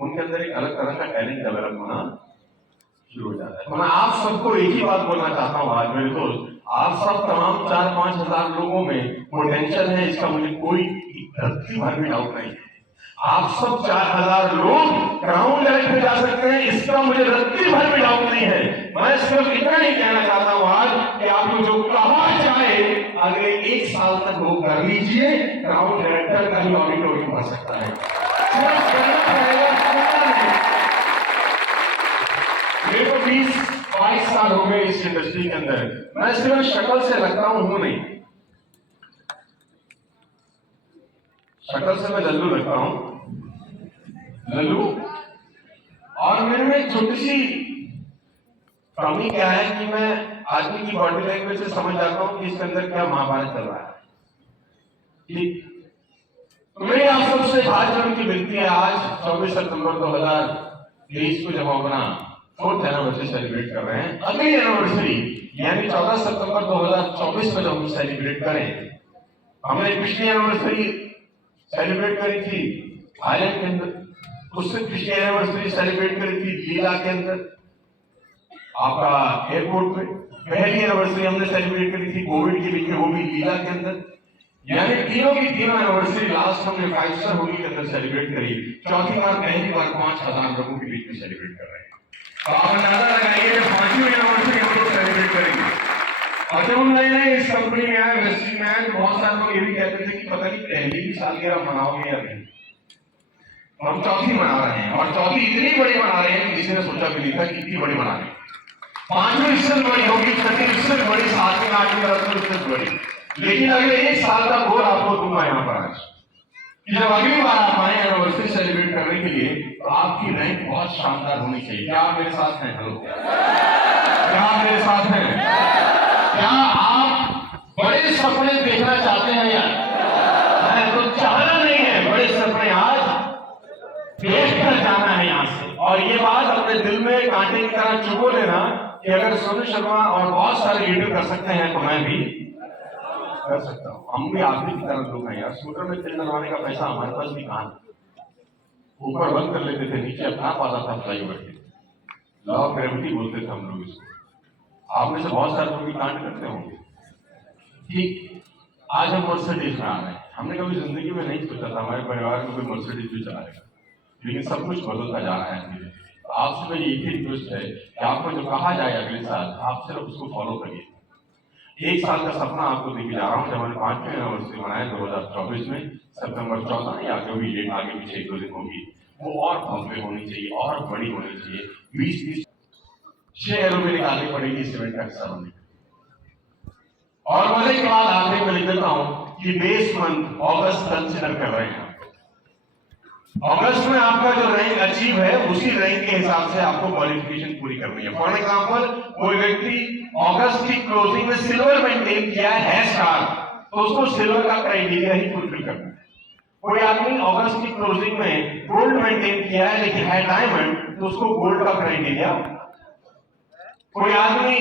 उनके अंदर एक अलग तरह का टैलेंट डेवलप होना शुरू हो जाता है। तो मैं आप सबको एक ही बात बोलना चाहता हूँ आज मेरे दोस्त, आप सब तमाम 4-5 हजार लोगों में पोटेंशियल है, इसका मुझे कोई रत्ती भर भी डाउट नहीं है। आप सब 4000 लोग ग्राउंड लेवल पे जा सकते हैं, इसका मुझे रत्ती भर भी डाउट नहीं है। मैं सिर्फ इतना ही कहना चाहता हूं आज कि आप लोग जो कहा चाहे अगले 1 साल तक वो कर लीजिए, ग्राउंड डायरेक्टर का ही ऑडिटोरियम बन सकता है। सिर्फ करना पड़ेगा, मेरे को 20-22 साल हो गए इस इंडस्ट्री के अंदर। मैं सिर्फ शक्ल से लगता हूं नहीं, शक्ल से मैं लल्लू लगता हूं, लल्लू। और मेरे में एक छोटी सी कमी क्या है कि मैं आदमी की बॉडी लैंग्वेज से समझ जाता हूं कि इसके अंदर क्या महाभारत चल रहा है। ठीक, तो मेरी आप सबसे हाथ जोड़ की विनती है, आज 24 सितंबर 2023 को जब हम अपना 4th एनिवर्सरी सेलिब्रेट कर रहे हैं, अगली एनिवर्सरी यानी 14 सितंबर 2024 को जब हम सेलिब्रेट करें, हमने पिछली एनिवर्सरी सेलिब्रेट करी थी आयरलैंड के अंदर, उससे पिछली एनिवर्सरी सेलिब्रेट करी थी लीला के अंदर आपका एयरपोर्ट पे, पहली एनिवर्सरी हमने सेलिब्रेट करी थी कोविड के बीच में, वो भी लीला के अंदर। यानी तीनों की तीनों एनिवर्सरी लास्ट हमने 5 स्टार होटल के अंदर सेलिब्रेट करी, चौथी बार पहली बार 5000 लोगों के बीच में सेलिब्रेट कर रहे हैं। तो आप अंदाजा लगाइए कि 5वीं एनिवर्सरी हम लोग सेलिब्रेट करेंगे। और जब हम नए इस कंपनी में आए, वेस्टिंग में, तो बहुत सारे लोग ये भी कहते थे कि पता नहीं पहली की सालगिरह मनाओगे या नहीं। हम चौथी मना रहे हैं, और चौथी इतनी बड़ी मना रहे हैं कि किसी ने सोचा भी नहीं था कि इतनी बड़ी मना रहे हैं। 5वीं इससे बड़ी होगी, 6वीं इससे बड़ी, 7वीं 8वीं 10वीं इससे बड़ी। लेकिन अगले 1 साल का गोल आपको दूंगा यहाँ पर आज, कि जब अगली बार आप आए एनिवर्सरी सेलिब्रेट करने के लिए, तो आपकी रैंक बहुत शानदार होनी चाहिए। क्या आप मेरे साथ हैं? हेलो, क्या आप मेरे साथ हैं? क्या आप बड़े सपने देखना चाहते हैं यार? तो चाहना नहीं है, बड़े सपने आज देख कर जाना है यहाँ से। और ये बात अपने दिल में कांटे की तरह चुभो लेना कि अगर सोनू शर्मा और बहुत सारे लीडर कर सकते हैं तो मैं भी कर सकता हूँ। हम भी आदमी की तरह लोग हैं यार। स्कूटर में तेल डलवाने का पैसा हमारे पास भी कहां, ऊपर बंद कर लेते थे, नीचे अपना पाता था फ्लाईओवर के, लॉ ऑफ ग्रेविटी बोलते थे हम लोग इसको। आप में से बहुत सारे लोग कांड करते होंगे। ठीक, आज हम मर्सिडीज में आ रहे हैं। हमने कभी जिंदगी में नहीं सोचा था हमारे परिवार में कोई मर्सिडीज भी चलाएगा, लेकिन सब कुछ बदलता जा रहा है धीरे धीरे। आपसे मेरी एक ही रिक्वेस्ट है कि आपको जो कहा जाए अगले साल, आप सिर्फ उसको फॉलो करिए। 1 साल का सपना आपको देके जा रहा हूँ। जब हमने 5वीं एनिवर्सरी मनाए 2024 में, सितंबर 14 या जो भी डेट आगे पीछे 1-2 दिन होगी, वो और भव्य होनी चाहिए और बड़ी होनी चाहिए। 20-20 शेयर में निकालनी पड़ेगी इस इवेंट का हिस्सा बनने। और मजे की बात आखिरी में लिख देता हूँ कि बेस मंथ अगस्त कंसिडर कर रहे हैं। अगस्त में आपका जो रैंक अचीव है, उसी रैंक के हिसाब से आपको क्वालिफिकेशन पूरी करनी है। फॉर एग्जांपल, कोई व्यक्ति अगस्त की क्लोजिंग में सिल्वर मेंटेन किया है स्टार, तो उसको सिल्वर का क्राइटेरिया ही फुलफिल करना है। कोई आदमी अगस्त की क्लोजिंग में गोल्ड मेंटेन किया है लेकिन है डायमंड, तो उसको गोल्ड का क्राइटेरिया। कोई आदमी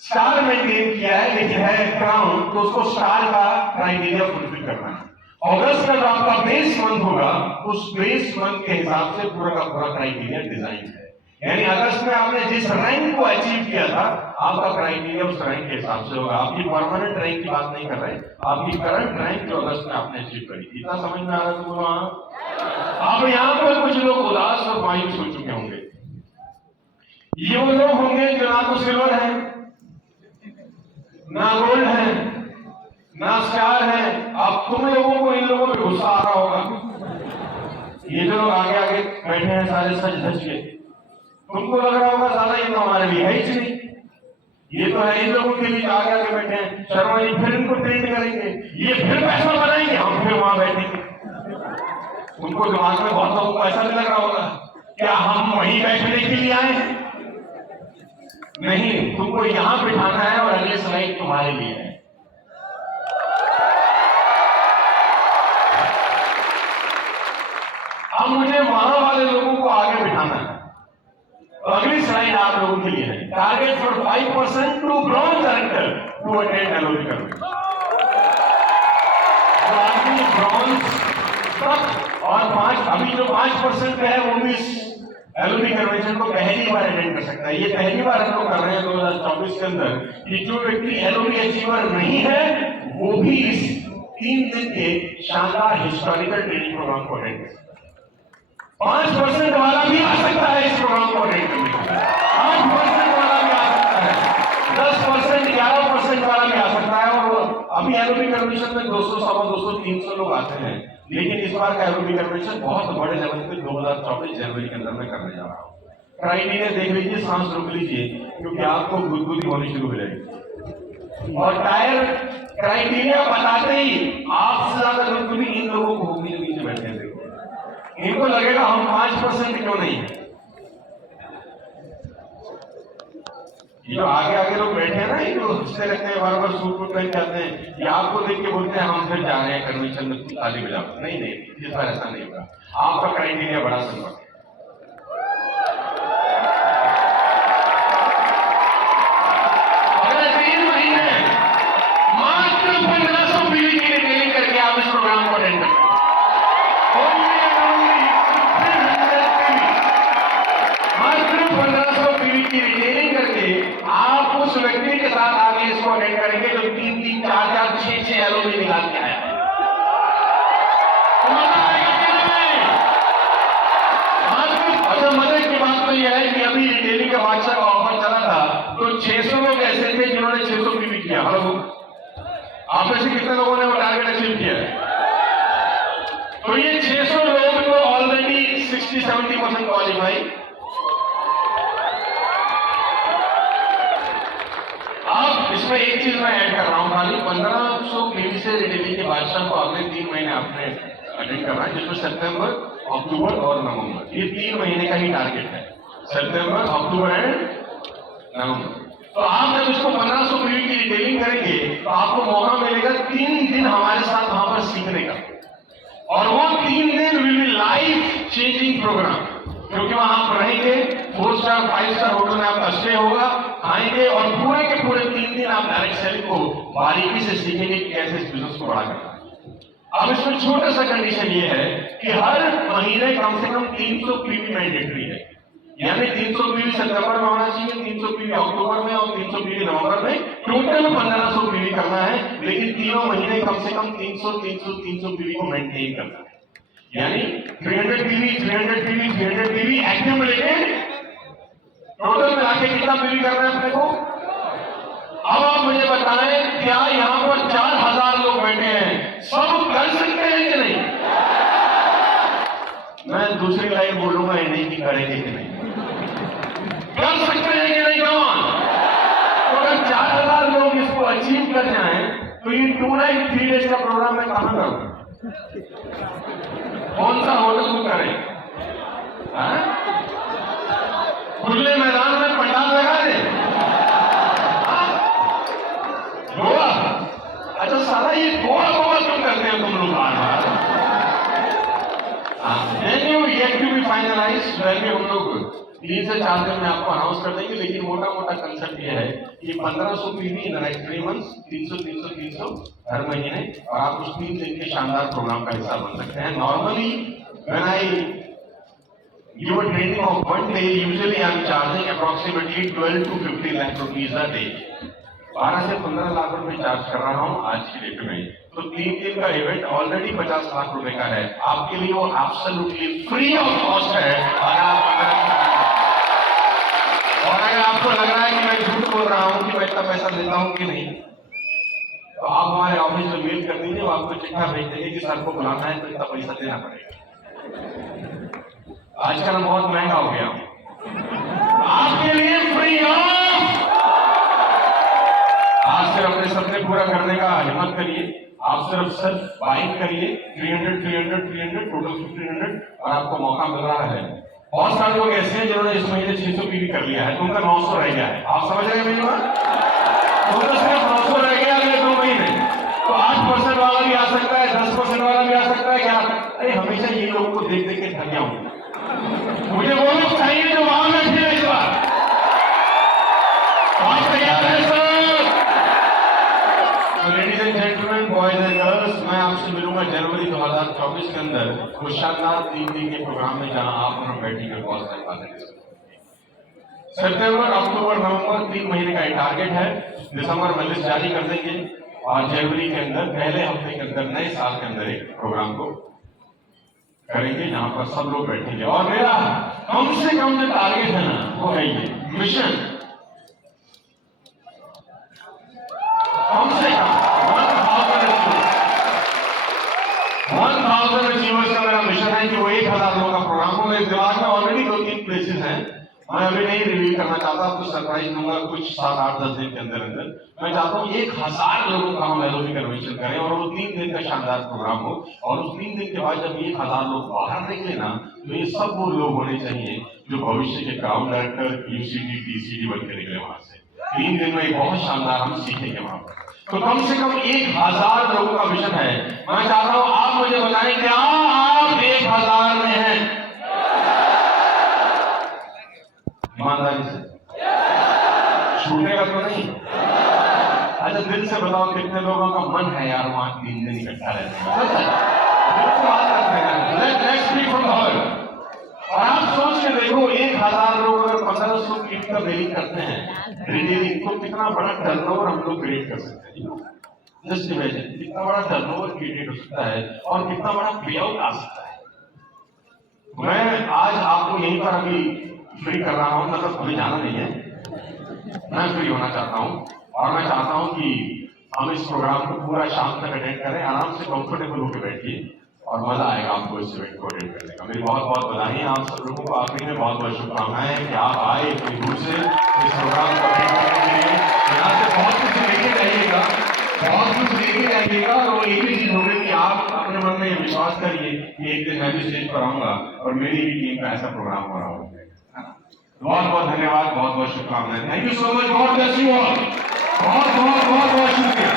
स्टार मेंटेन किया है लेकिन है क्राउन, तो उसको स्टार का क्राइटेरिया फुलफिल करना है। अगस्त का जो आपका बेस मंथ होगा, उस बेस मंथ के हिसाब से पूरा का पूरा क्राइटेरिया डिजाइन है। यानी अगस्त में आपने जिस रैंक को अचीव किया था, आपका क्राइटेरिया उस रैंक के हिसाब से होगा। आपकी परमानेंट रैंक की बात नहीं कर रहे, आपकी करंट रैंक जो अगस्त में आपने अचीव करी थी। इतना समझ में आ रहा है तुमको? आप यहाँ पर कुछ लोग उदास और मायूस हो चुके होंगे। ये वो लोग होंगे जो ना तो सिल्वर है, ना गोल्ड है, ना स्टार है। अब तुम लोगों को इन लोगों पे गुस्सा आ रहा होगा। ये जो लोग आगे आगे बैठे हैं सारे सज धज के, तुमको लग रहा होगा ज्यादा ये तो हमारे लिए है ही नहीं, ये तो है इन लोगों के लिए आगे आगे बैठे हैं। शर्मा जी फिर इनको ट्रेंड करेंगे, ये फिर पैसा बनाएंगे, हम फिर वहां बैठेंगे। तुमको दिमाग में बहुत लोगों को ऐसा नहीं लग रहा होगा क्या हम वहीं बैठने के लिए आए हैं? नहीं, तुमको यहां बिठाना है और अगले स्लाइड तुम्हारे लिए है। अब मुझे वहां वाले लोगों को आगे बिठाना है। तो अगली स्लाइड आप लोगों के लिए है। Target for 5% to bronze director to attend LOP करने। आदमी ब्रॉन्ज तक और अभी जो 5% है वो भी एलओपी कन्वेंशन को पहली बार अटेंड कर सकता है। ये पहली बार हम लोग कर रहे हैं 2024 के अंदर कि जो व्यक्ति एलओपी अचीवर नहीं है वो भी इस 3 दिन के शानदार हिस्टोरिकल ट्रेनिंग प्रोग्राम को अटेंड कर सकता है। 5% वाला भी आ सकता है इस प्रोग्राम को अटेंड करने के लिए, 8% वाला भी आ सकता है, 10%, 11% वाला भी आ सकता है। और अभी एलओपी कन्वेंशन में 200, 200, 300 लोग आते हैं, लेकिन इस बार का एलओपी कन्वेंशन बहुत बड़े लेवल पे 2024 जनवरी के अंदर में करने जा रहा हूँ। क्राइटेरिया देख लीजिए, सांस रोक लीजिए क्योंकि आपको गुदगुदी होनी शुरू हो जाएगी। और टायर क्राइटेरिया बताते ही आपसे ज्यादा गुदगुदी इन लोगों को होगी जो नीचे बैठे हैं। देखो इनको लगेगा हम 5% क्यों नहीं है। ये जो आगे आगे लोग बैठे हैं ना, ये जो हंसते रहते हैं, बार बार सूट वूट पहन जाते हैं, ये आपको देख के बोलते हैं हम फिर जा रहे हैं कन्वेंशन में ताली बजाओ। नहीं नहीं, इस बार ऐसा नहीं होगा। आपका क्राइटेरिया बड़ा सिंपल है। अगले 3 महीने मात्र 1500 पीवी की ट्रेनिंग करके आप इस प्रोग्राम को अटेंड करें। मात्र 1500 पीवी की ट्रेनिंग करके आप उस व्यक्ति के साथ आगे इसको अटेंड करेंगे जो 3-3, 4-4, 6-6 एलओपी निकाल के आया है। अच्छा, मजे की बात तो यह है कि अभी डेली का बादशाह का ऑफर चला था तो 600 लोग ऐसे थे जिन्होंने 600 पीवी किया। हेलो, आप में से कितने लोगों ने वो टारगेट अचीव किया है? तो ये 600 लोग तो ऑलरेडी 60-70% क्वालिफाई। अब इसमें एक चीज मैं ऐड कर रहा हूं, खाली 1500 पीवी से डेली के बादशाह को अगले 3 महीने आपने अटेंड करना है, जिसमें सितंबर, अक्टूबर और नवंबर, ये 3 महीने का ही टारगेट है। सितंबर, अक्टूबर एंड नवंबर। तो आप जब इसको 1500 पीवी की डिटेलिंग करेंगे तो आपको मौका मिलेगा 3 दिन हमारे साथ वहां पर सीखने का। और वो 3 दिन will be life changing programme, क्योंकि वहां आप रहेंगे, 4 स्टार 5 स्टार होटल में आपका स्टे होगा, खाएंगे और पूरे के पूरे 3 दिन आप डायरेक्ट सेलिंग को बारीकी से सीखेंगे कि कैसे इस बिजनेस को बड़ा करना है। अब इसमें छोटा सा कंडीशन ये है कि हर महीने कम से कम 300 पीवी मैंडेटरी है, यानी 300 पीवी सितंबर में होना चाहिए, 300 पीवी अक्टूबर में और 300 पीवी नवंबर में, टोटल 1500 पीवी करना है। लेकिन तीनों महीने कम से कम 300 पीवी को मेंटेन करना है, यानी 300 PV, 300 PV, 300 PV accumulated, total मिला के कितना पीवी करना है अपने को। अब आप मुझे बताएं, क्या यहां पर 4000 लोग बैठे हैं, सब कर सकते हैं कि नहीं? मैं दूसरी लाइन बोलूंगा ये नहीं कि करेंगे कि नहीं, कर सकते हैं कि नहीं? कौन? तो अगर 4000 लोग इसको अचीव कर जाएं तो ये 2 नाइट 3 डेज का प्रोग्राम मैं कहां करूं? कौन सा होटल बुक करें? खुले मैदान में पंडाल लगा दे? गोवा? अच्छा साला ये गोवा क्यों करते हैं तुम लोग बार बार? येट टू बी फाइनलाइज्ड, हम लोग 3 से 4 दिन में आपको अनाउंस कर देंगे। लेकिन मोटा मोटा कंसेप्ट ये है कि 1500 PV in the next 3 months, 300 हर महीने, और आप उस 3 दिन के शानदार प्रोग्राम का हिस्सा बन सकते हैं। Normally when I give a training of 1 day, usually I am charging approximately 12 to 15 lakh rupees a day. 12 से 15 लाख रुपए चार्ज कर रहा हूं आज की डेट में। तो 3 दिन का इवेंट ऑलरेडी 50 लाख रुपए का है, आपके लिए वो एब्सोल्युटली फ्री ऑफ कॉस्ट है। और अगर आपको लग रहा है कि मैं झूठ बोल रहा हूं कि मैं इतना पैसा लेता हूं कि नहीं, तो आप हमारे ऑफिस में मेल कर दीजिए, वो आपको चिट्ठा भेज देंगे कि सर को बुलाना है तो इतना पैसा देना पड़ेगा। आजकल बहुत महंगा हो गया, आपके लिए फ्री ऑफ। आज सिर्फ अपने सपने पूरा करने का हिम्मत करिए, आप सिर्फ बाइंग करिए 300 टोटल 1500, और आपको मौका मिल रहा है। बहुत सारे लोग ऐसे हैं जिन्होंने इस महीने 600 पीवी कर लिया है, तो उनका 900 रह गया है। आप समझ रहे हैं मेरी बात? तो सिर्फ 900 रह गया अगले 2 महीने। तो 8% वाला भी आ सकता है, 10% वाला भी आ सकता है। क्या अरे हमेशा ये लोगों को देख देख के थक गया हूं। मुझे वो लोग चाहिए जो वहां बैठे हैं इस बार। आप तैयार हैं sir? Ladies and gentleman, boys and girls, मैं आपसे मिलूंगा जनवरी 2024 2024 के अंदर वो शानदार 3 दिन के प्रोग्राम में जहां आप और हम बैठेंगे बहुत सारी बातें डिस्कस करेंगे। सितंबर, अक्टूबर, नवंबर 3 महीने का टारगेट है। दिसंबर में लिस्ट जारी कर देंगे और जनवरी के अंदर पहले हफ्ते के अंदर नए साल के अंदर एक प्रोग्राम को करेंगे जहां पर सब लोग बैठेंगे। और मेरा कम से कम जो टारगेट है ना वो है ये मिशन, कम से कम 1000 अचीवर्स का मेरा मिशन है कि वो 1000 लोगों का प्रोग्राम हो। मेरे दिमाग में ऑलरेडी 2-3 प्लेसेस हैं, मैं अभी नहीं रिवील करना चाहता, आपको सरप्राइज दूंगा कुछ 7-8-10 दिन के अंदर अंदर। मैं चाहता हूँ 1000 लोगों का हम एलओपी कन्वेंशन करें और वो 3 दिन का शानदार प्रोग्राम हो। और उस 3 दिन के बाद जब 1000 लोग बाहर निकले ना, तो ये सब वो लोग होने चाहिए जो भविष्य के ग्राउंड डायरेक्टर, यूसीडी, टीसीडी बन के निकले वहां से। 3 दिन में बहुत शानदार हम सीखेंगे वहां पर। तो कम से कम 1000 लोगों का मिशन है। मैं चाहता हूं आप मुझे बताएं क्या आप 1000 में हैं? ईमानदारी से छूटेगा तो नहीं? अच्छा दिल से बताओ कितने लोगों का मन है यार वहां 3 दिन इकट्ठा रहने का? Let's speak from the heart. और आप सोच के देखो 1000 लोग अगर 1500 फीट का बिलिंग करते हैं रिटेलिंग, तो कितना बड़ा टर्नओवर हम लोग क्रिएट कर सकते हैं। जस्ट इमेजिन कितना बड़ा टर्नओवर क्रिएट हो सकता है और कितना बड़ा पे आउट आ सकता है। मैं आज आपको यहीं पर अभी फ्री कर रहा हूं, मतलब अभी जाना नहीं है, मैं फ्री होना चाहता हूं और मैं चाहता हूं कि हम इस प्रोग्राम को पूरा शाम तक अटेंड करें। आराम से कंफर्टेबल होकर बैठिए और मजा आएगा आपको इस इवेंट को अटेंड करने का। मेरी बहुत बहुत बधाई आप सब लोगों को, आखिरी में बहुत बहुत शुभकामनाएं कि आप आए इतनी दूर से इस प्रोग्राम को अटेंड करने के लिए। यहाँ से बहुत कुछ लेके जाइएगा, बहुत कुछ लेके जाइएगा और वो एक ही चीज होगी कि आप अपने मन में ये विश्वास करिए कि एक दिन मैं भी स्टेज पर आऊंगा और मेरी भी टीम का ऐसा प्रोग्राम हो रहा होगा। बहुत बहुत धन्यवाद, बहुत बहुत शुभकामनाएं। थैंक यू सो मच, बहुत बहुत बहुत शुक्रिया।